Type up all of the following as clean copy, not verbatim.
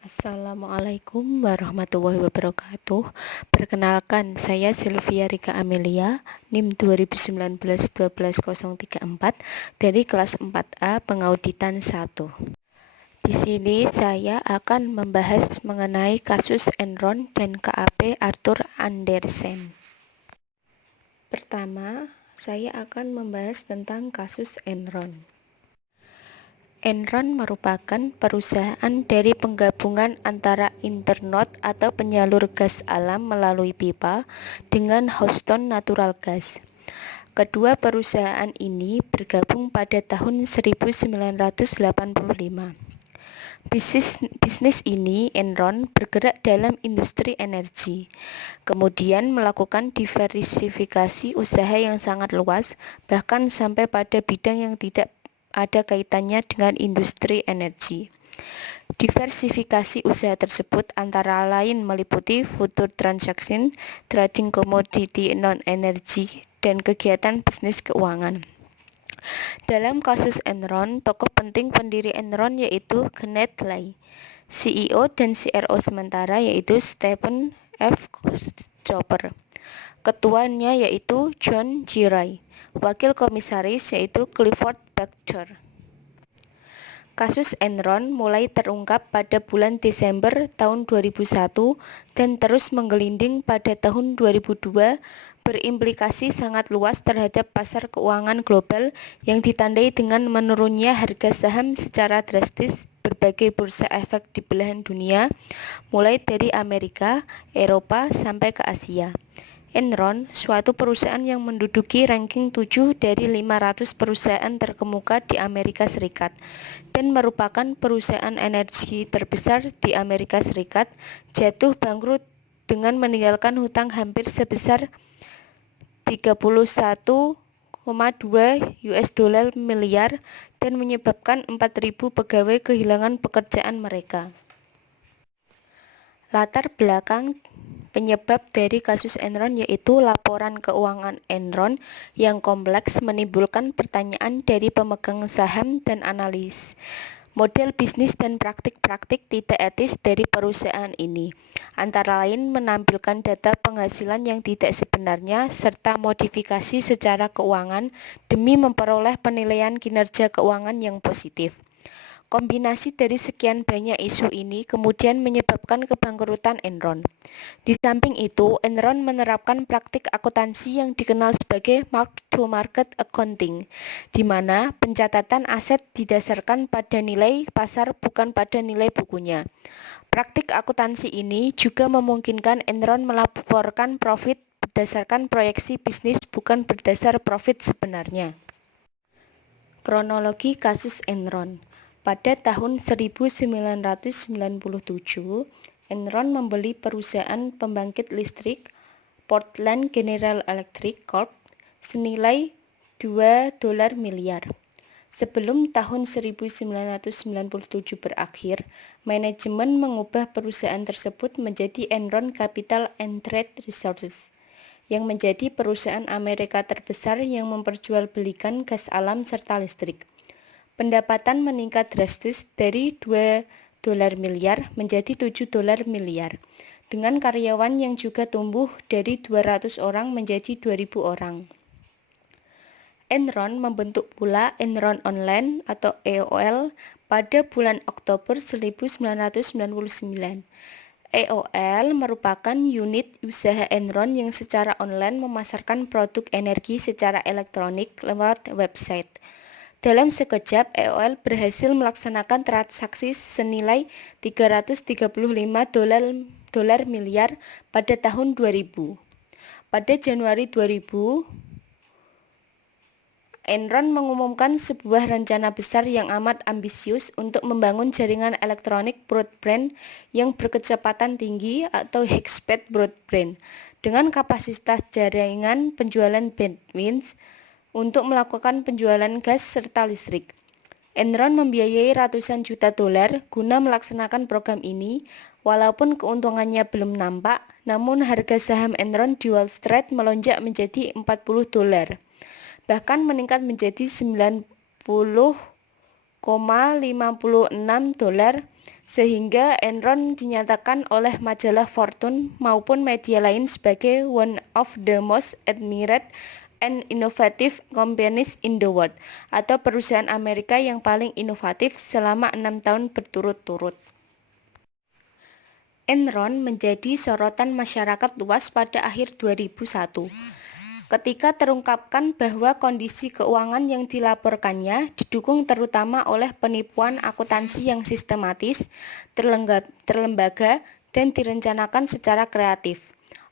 Assalamualaikum warahmatullahi wabarakatuh. Perkenalkan, saya Sylvia Rika Amelia, NIM 2019-12034 dari kelas 4A Pengauditan 1. Di sini saya akan membahas mengenai kasus Enron dan KAP Arthur Andersen. Pertama, saya akan membahas tentang kasus Enron. Enron merupakan perusahaan dari penggabungan antara Internot atau penyalur gas alam melalui pipa dengan Houston Natural Gas. Kedua perusahaan ini bergabung pada tahun 1985. Bisnis ini, Enron, bergerak dalam industri energi, kemudian melakukan diversifikasi usaha yang sangat luas, bahkan sampai pada bidang yang tidak ada kaitannya dengan industri energi. Diversifikasi usaha tersebut antara lain meliputi future transaction, trading komoditi non-energi, dan kegiatan bisnis keuangan. Dalam kasus Enron, tokoh penting pendiri Enron yaitu Kenneth Lay, CEO dan CRO sementara yaitu Stephen F. Chopper. Ketuanya yaitu John G. Ray, wakil komisaris yaitu Clifford Bachler. Kasus Enron mulai terungkap pada bulan Desember tahun 2001 dan terus menggelinding pada tahun 2002, berimplikasi sangat luas terhadap pasar keuangan global yang ditandai dengan menurunnya harga saham secara drastis berbagai bursa efek di belahan dunia, mulai dari Amerika, Eropa, sampai ke Asia. Enron, suatu perusahaan yang menduduki ranking 7 dari 500 perusahaan terkemuka di Amerika Serikat dan merupakan perusahaan energi terbesar di Amerika Serikat, jatuh bangkrut dengan meninggalkan hutang hampir sebesar 31,2 US dollar miliar dan menyebabkan 4.000 pegawai kehilangan pekerjaan mereka. Latar belakang penyebab dari kasus Enron yaitu laporan keuangan Enron yang kompleks menimbulkan pertanyaan dari pemegang saham dan analis. Model bisnis dan praktik-praktik tidak etis dari perusahaan ini, antara lain menampilkan data penghasilan yang tidak sebenarnya serta modifikasi secara keuangan demi memperoleh penilaian kinerja keuangan yang positif. Kombinasi dari sekian banyak isu ini kemudian menyebabkan kebangkrutan Enron. Di samping itu, Enron menerapkan praktik akuntansi yang dikenal sebagai mark-to-market accounting, di mana pencatatan aset didasarkan pada nilai pasar bukan pada nilai bukunya. Praktik akuntansi ini juga memungkinkan Enron melaporkan profit berdasarkan proyeksi bisnis bukan berdasar profit sebenarnya. Kronologi kasus Enron. Pada tahun 1997, Enron membeli perusahaan pembangkit listrik Portland General Electric Corp senilai $2 miliar. Sebelum tahun 1997 berakhir, manajemen mengubah perusahaan tersebut menjadi Enron Capital and Trade Resources, yang menjadi perusahaan Amerika terbesar yang memperjualbelikan gas alam serta listrik. Pendapatan meningkat drastis dari $2 miliar menjadi $7 miliar, dengan karyawan yang juga tumbuh dari 200 orang menjadi 2.000 orang. Enron membentuk pula Enron Online atau EOL pada bulan Oktober 1999. EOL merupakan unit usaha Enron yang secara online memasarkan produk energi secara elektronik lewat website. Dalam sekejap, EOL berhasil melaksanakan transaksi senilai $335 miliar pada tahun 2000. Pada Januari 2000, Enron mengumumkan sebuah rencana besar yang amat ambisius untuk membangun jaringan elektronik broadband yang berkecepatan tinggi atau high-speed broadband dengan kapasitas jaringan penjualan bandwidth untuk melakukan penjualan gas serta listrik. Enron membiayai ratusan juta dolar guna melaksanakan program ini. Walaupun keuntungannya belum nampak, namun harga saham Enron di Wall Street melonjak menjadi $40, bahkan meningkat menjadi $90 $1,56, sehingga Enron dinyatakan oleh majalah Fortune maupun media lain sebagai one of the most admired and innovative companies in the world, atau perusahaan Amerika yang paling inovatif selama 6 tahun berturut-turut. Enron menjadi sorotan masyarakat luas pada akhir 2001. Ketika terungkapkan bahwa kondisi keuangan yang dilaporkannya didukung terutama oleh penipuan akuntansi yang sistematis, terlembaga, dan direncanakan secara kreatif.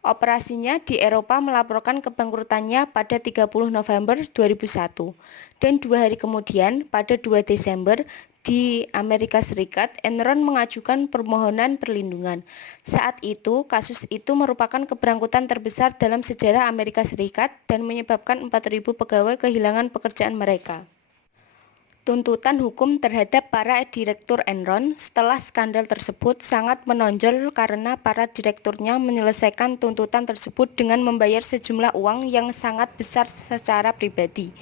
Operasinya di Eropa melaporkan kebangkrutannya pada 30 November 2001, dan 2 hari kemudian, pada 2 Desember, di Amerika Serikat, Enron mengajukan permohonan perlindungan. Saat itu, kasus itu merupakan keberangkutan terbesar dalam sejarah Amerika Serikat dan menyebabkan 4.000 pegawai kehilangan pekerjaan mereka. Tuntutan hukum terhadap para direktur Enron setelah skandal tersebut sangat menonjol karena para direkturnya menyelesaikan tuntutan tersebut dengan membayar sejumlah uang yang sangat besar secara pribadi.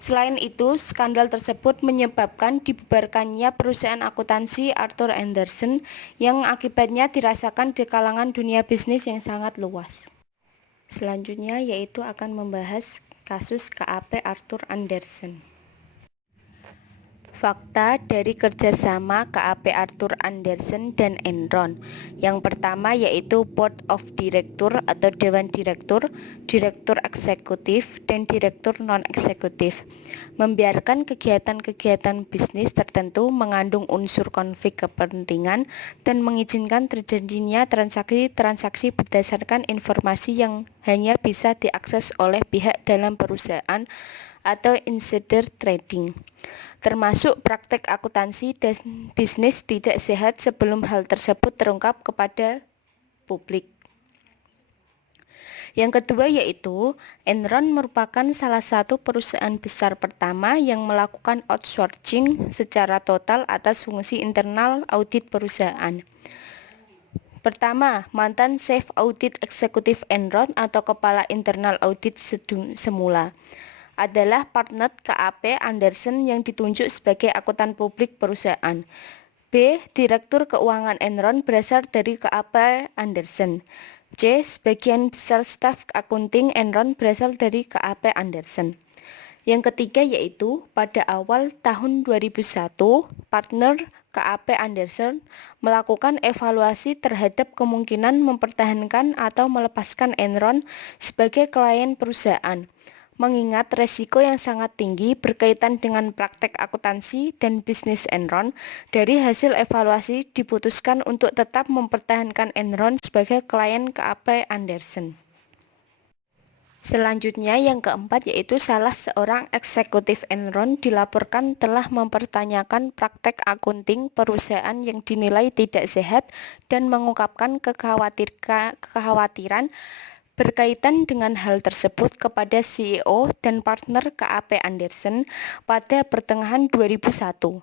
Selain itu, skandal tersebut menyebabkan dibubarkannya perusahaan akuntansi Arthur Andersen yang akibatnya dirasakan di kalangan dunia bisnis yang sangat luas. Selanjutnya yaitu akan membahas kasus KAP Arthur Andersen. Fakta dari kerjasama KAP Arthur Andersen dan Enron. Yang pertama yaitu Board of Director atau Dewan Direktur, Direktur Eksekutif, dan Direktur Non-Eksekutif. Membiarkan kegiatan-kegiatan bisnis tertentu mengandung unsur konflik kepentingan dan mengizinkan terjadinya transaksi-transaksi berdasarkan informasi yang hanya bisa diakses oleh pihak dalam perusahaan atau insider trading, termasuk praktek akuntansi dan bisnis tidak sehat sebelum hal tersebut terungkap kepada publik. Yang kedua yaitu Enron merupakan salah satu perusahaan besar pertama yang melakukan outsourcing secara total atas fungsi internal audit perusahaan. Pertama, mantan Chief Audit Eksekutif Enron atau Kepala Internal Audit semula adalah partner KAP Andersen yang ditunjuk sebagai akuntan publik perusahaan. B. Direktur Keuangan Enron berasal dari KAP Andersen. C. Sebagian besar staf akunting Enron berasal dari KAP Andersen. Yang ketiga yaitu pada awal tahun 2001, partner KAP Andersen melakukan evaluasi terhadap kemungkinan mempertahankan atau melepaskan Enron sebagai klien perusahaan, mengingat resiko yang sangat tinggi berkaitan dengan praktek akuntansi dan bisnis Enron. Dari hasil evaluasi diputuskan untuk tetap mempertahankan Enron sebagai klien KAP Andersen. Selanjutnya yang keempat yaitu salah seorang eksekutif Enron dilaporkan telah mempertanyakan praktek akunting perusahaan yang dinilai tidak sehat dan mengungkapkan kekhawatiran berkaitan dengan hal tersebut kepada CEO dan partner KAP Andersen pada pertengahan 2001.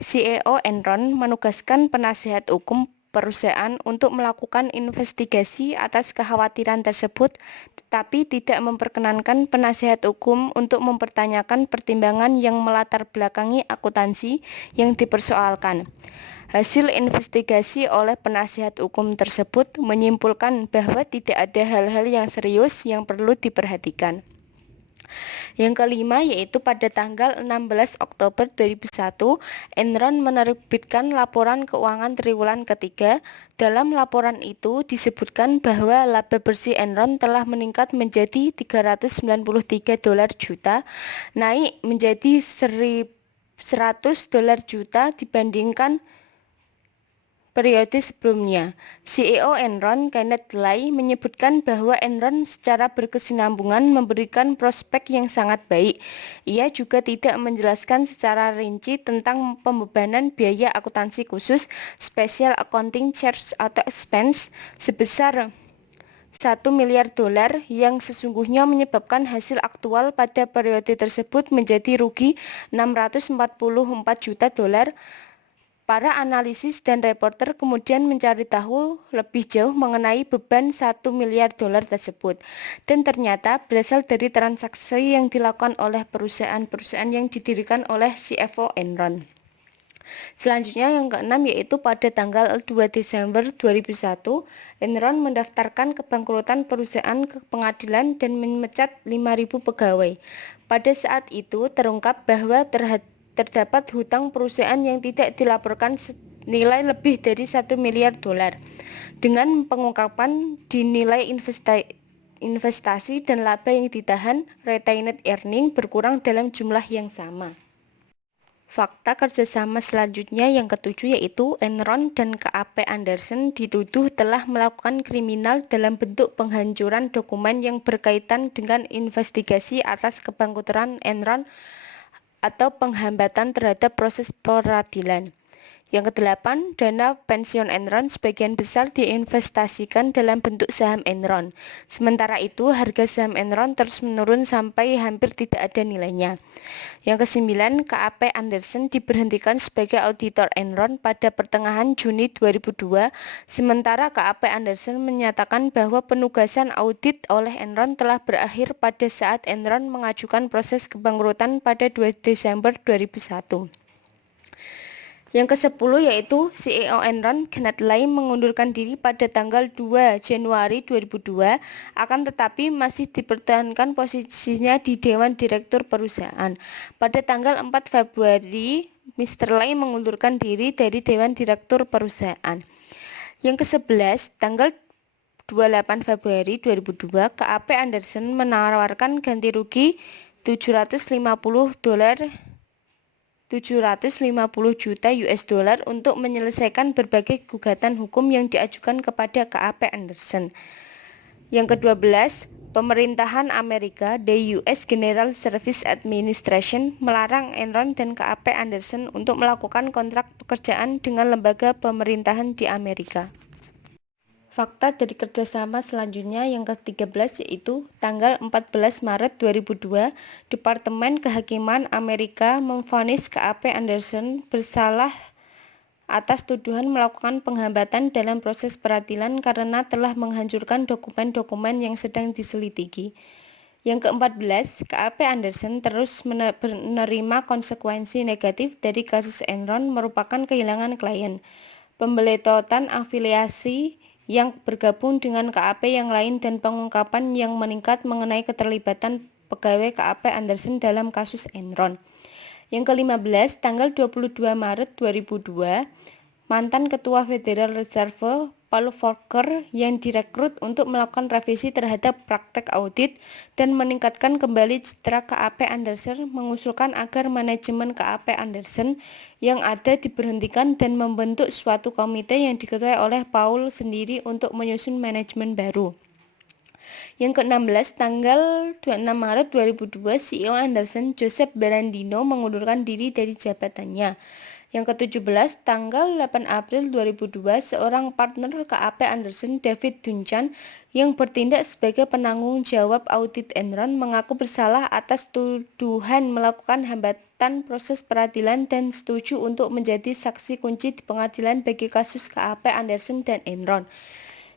CEO Enron menugaskan penasihat hukum perusahaan untuk melakukan investigasi atas kekhawatiran tersebut, tetapi tidak memperkenankan penasihat hukum untuk mempertanyakan pertimbangan yang melatar belakangi akuntansi yang dipersoalkan. Hasil investigasi oleh penasihat hukum tersebut menyimpulkan bahwa tidak ada hal-hal yang serius yang perlu diperhatikan. Yang kelima yaitu pada tanggal 16 Oktober 2001, Enron menerbitkan laporan keuangan triwulan ketiga. Dalam laporan itu disebutkan bahwa laba bersih Enron telah meningkat menjadi $393 juta, naik menjadi $100 juta dibandingkan periode sebelumnya. CEO Enron, Kenneth Lay, menyebutkan bahwa Enron secara berkesinambungan memberikan prospek yang sangat baik. Ia juga tidak menjelaskan secara rinci tentang pembebanan biaya akuntansi khusus, special accounting charge atau expense, sebesar $1 miliar yang sesungguhnya menyebabkan hasil aktual pada periode tersebut menjadi rugi $644 juta. Para analisis dan reporter kemudian mencari tahu lebih jauh mengenai beban $1 miliar tersebut, dan ternyata berasal dari transaksi yang dilakukan oleh perusahaan-perusahaan yang didirikan oleh CFO Enron. Selanjutnya yang keenam yaitu pada tanggal 2 Desember 2001, Enron mendaftarkan kebangkrutan perusahaan ke pengadilan dan memecat 5.000 pegawai. Pada saat itu terungkap bahwa terdapat hutang perusahaan yang tidak dilaporkan senilai lebih dari 1 miliar dolar. Dengan pengungkapan dinilai investasi dan laba yang ditahan, retained earning berkurang dalam jumlah yang sama. Fakta kerjasama selanjutnya yang ketujuh yaitu Enron dan KAP Anderson dituduh telah melakukan kriminal dalam bentuk penghancuran dokumen yang berkaitan dengan investigasi atas kebangkrutan Enron atau penghambatan terhadap proses peradilan. Yang kedelapan, dana pensiun Enron sebagian besar diinvestasikan dalam bentuk saham Enron. Sementara itu, harga saham Enron terus menurun sampai hampir tidak ada nilainya. Yang kesembilan, KAP Anderson diberhentikan sebagai auditor Enron pada pertengahan Juni 2002, sementara KAP Anderson menyatakan bahwa penugasan audit oleh Enron telah berakhir pada saat Enron mengajukan proses kebangkrutan pada 2 Desember 2001. Yang ke-10 yaitu CEO Enron, Kenneth Lay mengundurkan diri pada tanggal 2 Januari 2002, akan tetapi masih dipertahankan posisinya di Dewan Direktur perusahaan. Pada tanggal 4 Februari, Mr. Lay mengundurkan diri dari Dewan Direktur perusahaan. Yang ke-11, tanggal 28 Februari 2002, KAP Anderson menawarkan ganti rugi 750 juta US dollar untuk menyelesaikan berbagai gugatan hukum yang diajukan kepada KAP Anderson. Yang ke-12, pemerintahan Amerika, the US General Service Administration, melarang Enron dan KAP Anderson untuk melakukan kontrak pekerjaan dengan lembaga pemerintahan di Amerika. Fakta dari kerjasama selanjutnya yang ke-13 yaitu tanggal 14 Maret 2002, Departemen Kehakiman Amerika memvonis KAP Anderson bersalah atas tuduhan melakukan penghambatan dalam proses peradilan karena telah menghancurkan dokumen-dokumen yang sedang diselidiki. Yang ke-14, KAP Anderson terus menerima konsekuensi negatif dari kasus Enron merupakan kehilangan klien, pembeletotan afiliasi yang bergabung dengan KAP yang lain dan pengungkapan yang meningkat mengenai keterlibatan pegawai KAP Anderson dalam kasus Enron. Yang ke-15, tanggal 22 Maret 2002, mantan Ketua Federal Reserve Paul Volcker yang direkrut untuk melakukan revisi terhadap praktek audit dan meningkatkan kembali citra KAP Anderson mengusulkan agar manajemen KAP Anderson yang ada diberhentikan dan membentuk suatu komite yang diketuai oleh Paul sendiri untuk menyusun manajemen baru. Yang ke-16, tanggal 26 Maret 2002, CEO Anderson, Joseph Berandino, mengundurkan diri dari jabatannya. Yang ke-17, tanggal 8 April 2002, seorang partner KAP Anderson, David Duncan, yang bertindak sebagai penanggung jawab audit Enron, mengaku bersalah atas tuduhan melakukan hambatan proses peradilan dan setuju untuk menjadi saksi kunci di pengadilan bagi kasus KAP Anderson dan Enron.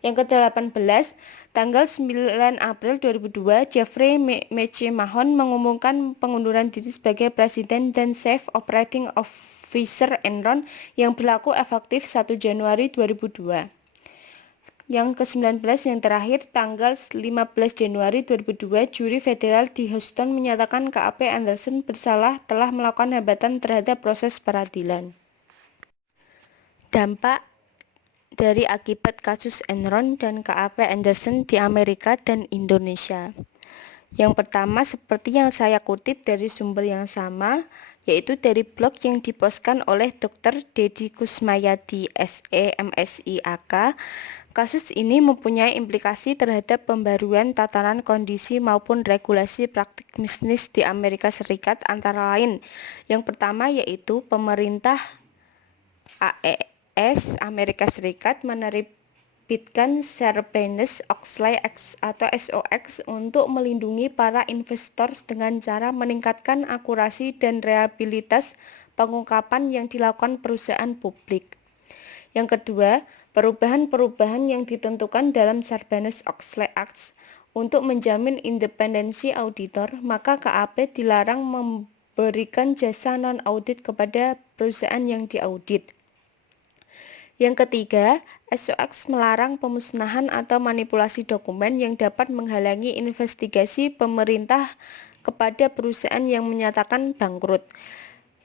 Yang ke-18, tanggal 9 April 2002, Jeffrey McMahon mengumumkan pengunduran diri sebagai Presiden dan Chief Operating Officer Enron yang berlaku efektif 1 Januari 2002. Yang ke-19 yang terakhir, tanggal 15 Januari 2002, juri federal di Houston menyatakan KAP Anderson bersalah telah melakukan hambatan terhadap proses peradilan. Dampak dari akibat kasus Enron dan KAP Anderson di Amerika dan Indonesia. Yang pertama, seperti yang saya kutip dari sumber yang sama, yaitu dari blog yang dipostkan oleh Dr. Dedi Kusmayadi SE MSI AK. Kasus ini mempunyai implikasi terhadap pembaruan tatanan kondisi maupun regulasi praktik bisnis di Amerika Serikat, antara lain. Yang pertama yaitu pemerintah AES Amerika Serikat menerbitkan Sarbanes-Oxley Act atau SOX untuk melindungi para investor dengan cara meningkatkan akurasi dan reliabilitas pengungkapan yang dilakukan perusahaan publik. Yang kedua, perubahan-perubahan yang ditentukan dalam Sarbanes-Oxley Act untuk menjamin independensi auditor, maka KAP dilarang memberikan jasa non-audit kepada perusahaan yang diaudit. Yang ketiga, SOX melarang pemusnahan atau manipulasi dokumen yang dapat menghalangi investigasi pemerintah kepada perusahaan yang menyatakan bangkrut.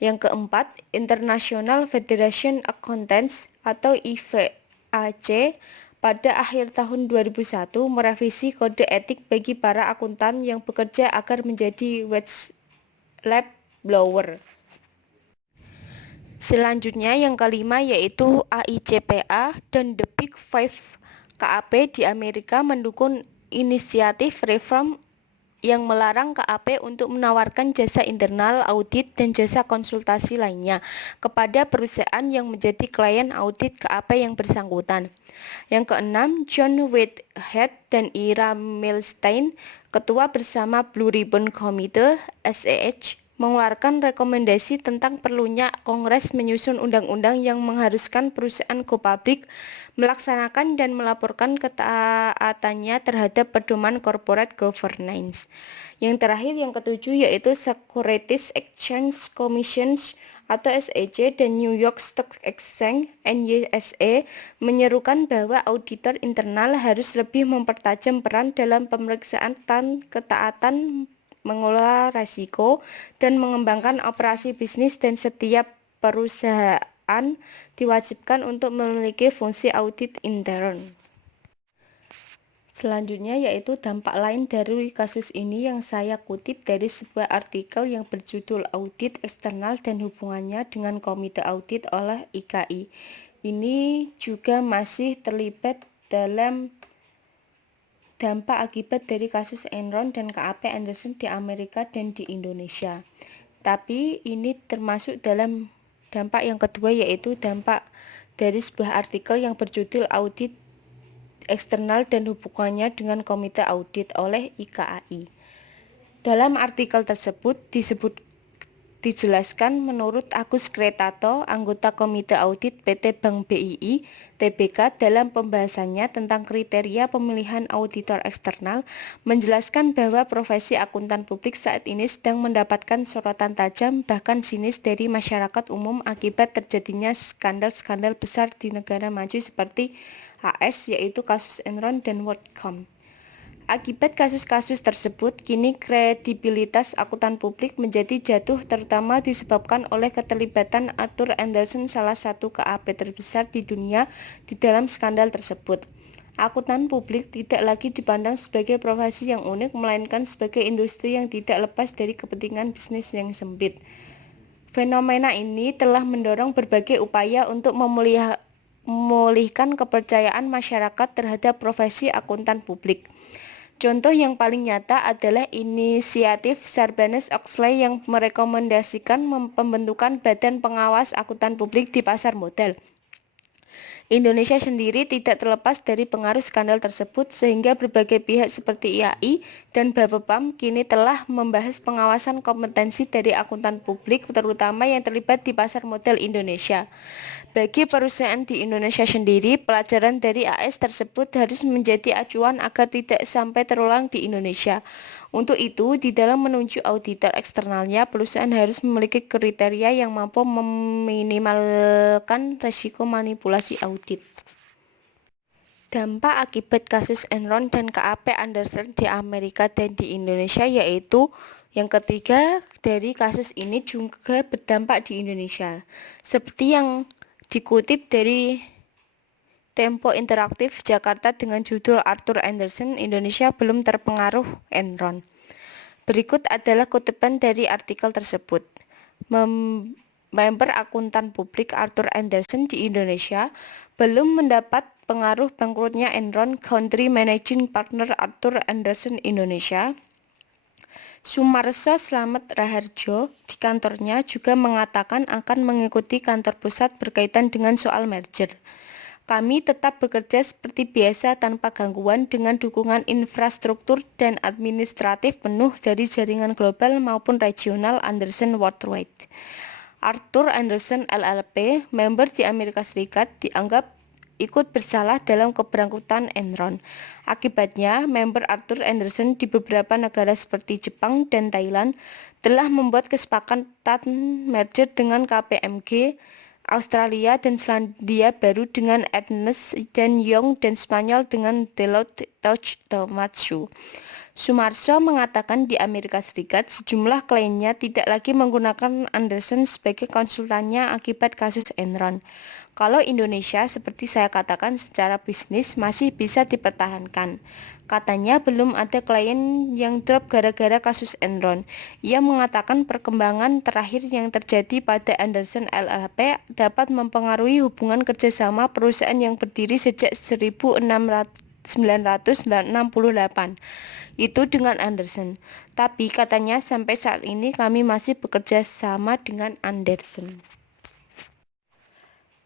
Yang keempat, International Federation Accountants atau IFAC pada akhir tahun 2001 merevisi kode etik bagi para akuntan yang bekerja agar menjadi whistleblower. Selanjutnya yang kelima yaitu AICPA dan The Big Five KAP di Amerika mendukung inisiatif reform yang melarang KAP untuk menawarkan jasa internal audit dan jasa konsultasi lainnya kepada perusahaan yang menjadi klien audit KAP yang bersangkutan. Yang keenam, John Whitehead dan Ira Milstein, ketua bersama Blue Ribbon Committee SEH, mengeluarkan rekomendasi tentang perlunya Kongres menyusun undang-undang yang mengharuskan perusahaan go public melaksanakan dan melaporkan ketaatannya terhadap pedoman corporate governance. Yang terakhir, yang ketujuh, yaitu Securities Exchange Commission atau SEC dan New York Stock Exchange (NYSE) menyerukan bahwa auditor internal harus lebih mempertajam peran dalam pemeriksaan ketaatan, mengelola risiko, dan mengembangkan operasi bisnis, dan setiap perusahaan diwajibkan untuk memiliki fungsi audit intern. Selanjutnya yaitu dampak lain dari kasus ini yang saya kutip dari sebuah artikel yang berjudul Audit Eksternal dan Hubungannya dengan Komite Audit oleh IKI. Ini juga masih terlibat dalam dampak akibat dari kasus Enron dan KAP Anderson di Amerika dan di Indonesia. Tapi ini termasuk dalam dampak yang kedua, yaitu dampak dari sebuah artikel yang berjudul Audit Eksternal dan Hubungannya dengan Komite Audit oleh IKAI. Dalam artikel tersebut dijelaskan menurut Agus Kretato, anggota Komite Audit PT Bank BII Tbk, dalam pembahasannya tentang kriteria pemilihan auditor eksternal, menjelaskan bahwa profesi akuntan publik saat ini sedang mendapatkan sorotan tajam bahkan sinis dari masyarakat umum akibat terjadinya skandal-skandal besar di negara maju seperti AS, yaitu kasus Enron dan WorldCom. Akibat kasus-kasus tersebut, kini kredibilitas akuntan publik menjadi jatuh, terutama disebabkan oleh keterlibatan Arthur Andersen, salah satu KAP terbesar di dunia, di dalam skandal tersebut. Akuntan publik tidak lagi dipandang sebagai profesi yang unik, melainkan sebagai industri yang tidak lepas dari kepentingan bisnis yang sempit. Fenomena ini telah mendorong berbagai upaya untuk memulihkan kepercayaan masyarakat terhadap profesi akuntan publik. Contoh yang paling nyata adalah inisiatif Sarbanes-Oxley yang merekomendasikan pembentukan Badan Pengawas Akuntan Publik di pasar modal. Indonesia sendiri tidak terlepas dari pengaruh skandal tersebut, sehingga berbagai pihak seperti IAI dan Bapepam kini telah membahas pengawasan kompetensi dari akuntan publik, terutama yang terlibat di pasar modal Indonesia. Bagi perusahaan di Indonesia sendiri, pelajaran dari AS tersebut harus menjadi acuan agar tidak sampai terulang di Indonesia. Untuk itu, di dalam menunjuk auditor eksternalnya, perusahaan harus memiliki kriteria yang mampu meminimalkan risiko manipulasi audit. Dampak akibat kasus Enron dan KAP Anderson di Amerika dan di Indonesia yaitu yang ketiga dari kasus ini juga berdampak di Indonesia. Seperti yang dikutip dari Tempo Interaktif Jakarta dengan judul Arthur Andersen, Indonesia belum terpengaruh Enron. Berikut adalah kutipan dari artikel tersebut. Member akuntan publik Arthur Andersen di Indonesia belum mendapat pengaruh bangkrutnya Enron. Country Managing Partner Arthur Andersen Indonesia, Sumarso Slamet Raharjo, di kantornya juga mengatakan akan mengikuti kantor pusat berkaitan dengan soal merger. Kami tetap bekerja seperti biasa tanpa gangguan dengan dukungan infrastruktur dan administratif penuh dari jaringan global maupun regional Andersen Worldwide. Arthur Andersen LLP, member di Amerika Serikat, dianggap ikut bersalah dalam keberangkutan Enron. Akibatnya, member Arthur Andersen di beberapa negara seperti Jepang dan Thailand telah membuat kesepakatan merger dengan KPMG Australia dan Selandia Baru dengan Ernst dan Young dan Spanyol dengan Deloitte Touche Tohmatsu. Sumarso mengatakan di Amerika Serikat sejumlah kliennya tidak lagi menggunakan Andersen sebagai konsultannya akibat kasus Enron. Kalau Indonesia, seperti saya katakan, secara bisnis masih bisa dipertahankan. Katanya belum ada klien yang drop gara-gara kasus Enron. Ia mengatakan perkembangan terakhir yang terjadi pada Andersen LLP dapat mempengaruhi hubungan kerjasama perusahaan yang berdiri sejak 1968 itu dengan Andersen. Tapi katanya sampai saat ini kami masih bekerja sama dengan Andersen.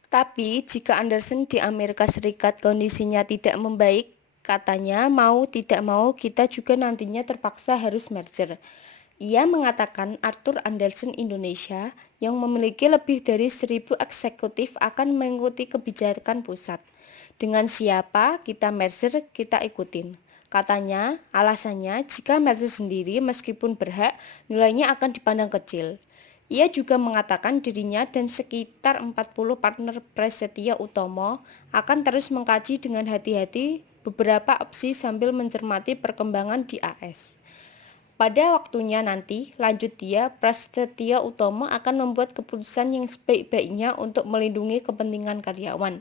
Tapi jika Andersen di Amerika Serikat kondisinya tidak membaik, katanya mau tidak mau kita juga nantinya terpaksa harus merger. Ia mengatakan Arthur Andersen Indonesia yang memiliki lebih dari 1.000 eksekutif akan mengikuti kebijakan pusat. Dengan siapa kita merger, kita ikutin. Katanya, alasannya jika merger sendiri meskipun berhak, nilainya akan dipandang kecil. Ia juga mengatakan dirinya dan sekitar 40 partner Prasetya Utomo akan terus mengkaji dengan hati-hati beberapa opsi sambil mencermati perkembangan di AS. Pada waktunya nanti, lanjut dia, Prasetya Utomo akan membuat keputusan yang sebaik-baiknya untuk melindungi kepentingan karyawan.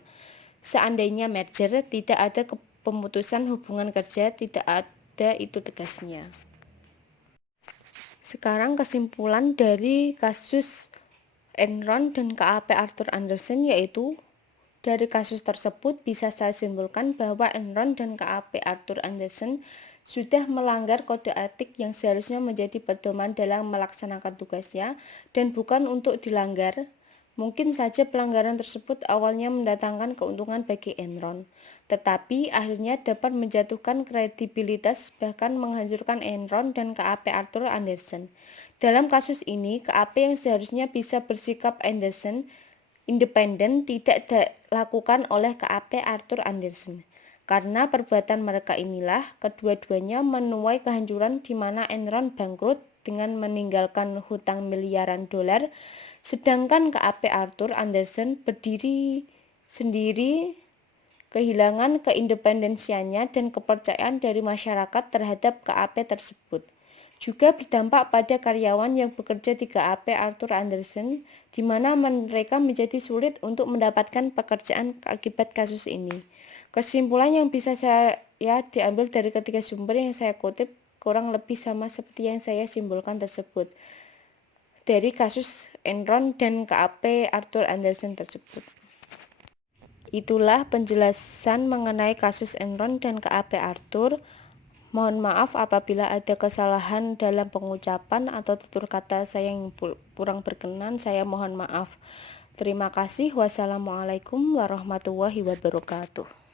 Seandainya merger, tidak ada pemutusan hubungan kerja, tidak ada, itu tegasnya. Sekarang kesimpulan dari kasus Enron dan KAP Arthur Andersen, yaitu dari kasus tersebut bisa saya simpulkan bahwa Enron dan KAP Arthur Andersen sudah melanggar kode etik yang seharusnya menjadi pedoman dalam melaksanakan tugasnya dan bukan untuk dilanggar. Mungkin saja pelanggaran tersebut awalnya mendatangkan keuntungan bagi Enron, tetapi akhirnya dapat menjatuhkan kredibilitas bahkan menghancurkan Enron dan KAP Arthur Andersen. Dalam kasus ini, KAP yang seharusnya bisa bersikap independen tidak dilakukan oleh KAP Arthur Andersen. Karena perbuatan mereka inilah, kedua-duanya menuai kehancuran di mana Enron bangkrut dengan meninggalkan hutang miliaran dolar, sedangkan KAP Arthur Andersen berdiri sendiri, kehilangan keindependensiannya dan kepercayaan dari masyarakat terhadap KAP tersebut. Juga berdampak pada karyawan yang bekerja di KAP Arthur Andersen, di mana mereka menjadi sulit untuk mendapatkan pekerjaan akibat kasus ini. Kesimpulan yang bisa saya diambil dari ketiga sumber yang saya kutip kurang lebih sama seperti yang saya simpulkan tersebut dari kasus Enron dan KAP Arthur Andersen tersebut. Itulah penjelasan mengenai kasus Enron dan KAP Arthur. Mohon maaf apabila ada kesalahan dalam pengucapan atau tutur kata saya yang kurang berkenan, saya mohon maaf. Terima kasih. Wassalamualaikum warahmatullahi wabarakatuh.